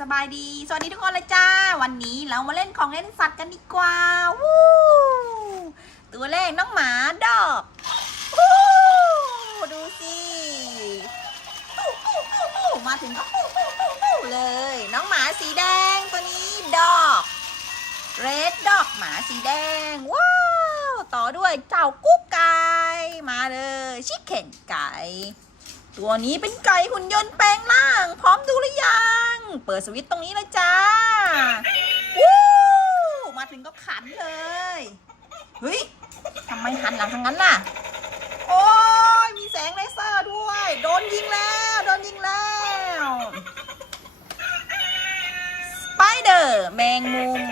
สบายดี สวัสดีทุกคนเลยจ้า วันนี้เรามาเล่นของเล่นสัตว์กันดีกว่า วู้ตัวแรกน้องหมาดอกวู้ดูสิอู้อู้อู้อู้มาถึงก็อู้อู้อู้อู้เลย น้องหมาสีแดงตัวนี้ดอกเรดดอกหมาสีแดง ว้าว ต่อด้วยเจ้ากุ๊กไก่มาเลย ชิคเก้นไก่ ตัวนี้เป็นไก่หุ่นยนต์แปลงร่าง พร้อมดูหรือยัง เปิดสวิตช์ตรงนี้เลยจ้าวู้มาถึงก็ขันเลย เฮ้ยทำไมหันหลังทางนั้นล่ะ โอ้ยมีแสงเลเซอร์ด้วย โดนยิงแล้ว โดนยิงแล้วสไปเดอร์แมงมุม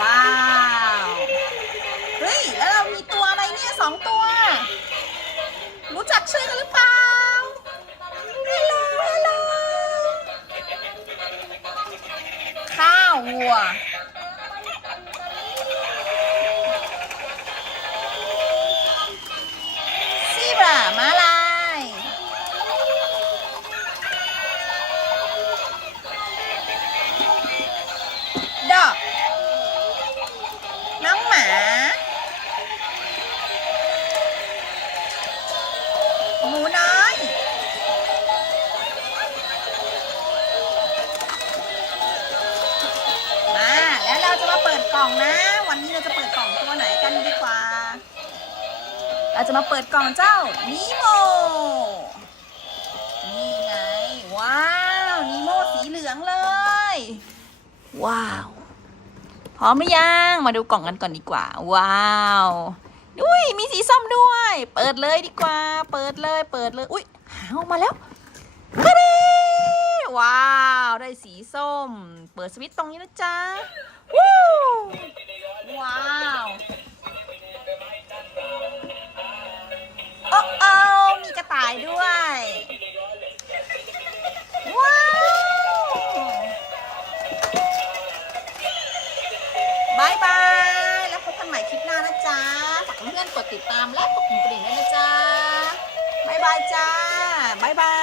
ว้าว เฮ้ย แล้วเรามีตัวอะไรเนี่ยสองตัว ช่วยกันหรือเปล่าฮัลโหลฮัลโหลข้าววัว กล่องนะ วันนี้เราจะเปิดกล่องตัวไหนกันดีกว่า เราจะมาเปิดกล่องเจ้านีโมนี่ไง ว้าวนีโมสีเหลืองเลย ว้าว พร้อมหรือยัง มาดูกล่องกันก่อนดีกว่า ว้าวอุ้ยมีสีส้มด้วย เปิดเลยดีกว่า เปิดเลย เปิดเลย อุ้ยหาออกมาแล้วกระเดว้าว ได้สีส้ม เปิดสวิตช์ตรงนี้นะจ๊ะวู้ว้าวโอ้โอ้มีกระต่ายด้วยว้าวบายบาย แล้วพบกันใหม่คลิปหน้านะจ๊ะ ฝากเพื่อนๆกดติดตามและกดกระดิ่งด้วยนะจ๊ะบายบายจ้าบายบาย